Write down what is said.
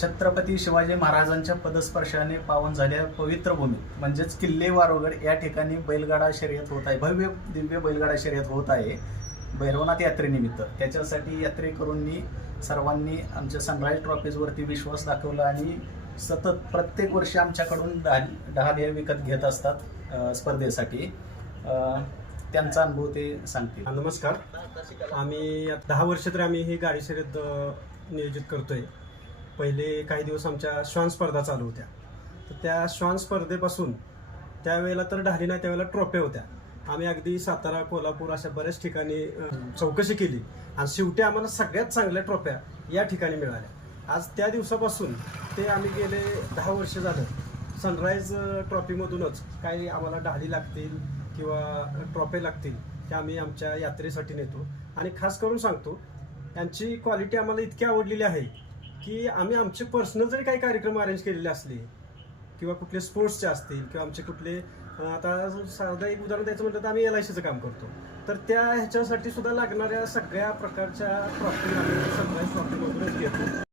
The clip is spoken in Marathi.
छत्रपती शिवाजी महाराजांच्या पदस्पर्शाने पावन झालेल्या पवित्र भूमीत म्हणजेच किल्ले वारुगड या ठिकाणी बैलगाडा शर्यत होत आहे. भव्य दिव्य बैलगाडा शर्यत होत आहे भैरवनाथ यात्रेनिमित्त. त्याच्यासाठी यात्रेकरूंनी सर्वांनी आमच्या सनराईज ट्रॉफीजवरती विश्वास दाखवला आणि सतत प्रत्येक वर्षी आमच्याकडून दहा विकत घेत असतात स्पर्धेसाठी. त्यांचा अनुभव ते सांगतील. नमस्कार. आम्ही 10 वर्ष तर आम्ही ही गाडी शर्यत नियोजित करतोय. पहिले काही दिवस आमच्या श्वान स्पर्धा चालू होत्या, तर त्या श्वान स्पर्धेपासून त्यावेळेला तर ढाली नाही, त्यावेळेला ट्रॉफ्या होत्या. आम्ही अगदी सातारा, कोल्हापूर अशा बऱ्याच ठिकाणी चौकशी केली आणि शेवटी आम्हाला सगळ्यात चांगल्या ट्रॉफ्या या ठिकाणी मिळाल्या. आज त्या दिवसापासून ते आम्ही गेले 10 वर्ष झालं सनराईज ट्रॉफीमधूनच काही आम्हाला ढाली लागतील किंवा ट्रॉफी लागतील त्या आम्ही आमच्या यात्रेसाठी नेतो. आणि खास करून सांगतो, यांची क्वालिटी आम्हाला इतकी आवडलेली आहे की आम्ही आमचे पर्सनल जरी काही कार्यक्रम अरेंज केलेले असले किंवा कुठले स्पोर्ट्सचे असतील किंवा आमचे कुठले आता साधा एक उदाहरण द्यायचं म्हटलं तर आम्ही LICचं काम करतो, तर त्या ह्याच्यासाठी सुद्धा लागणाऱ्या सगळ्या प्रकारच्या ट्रॉफी आम्ही सनराईज ट्रॉफीमधूनच घेतो.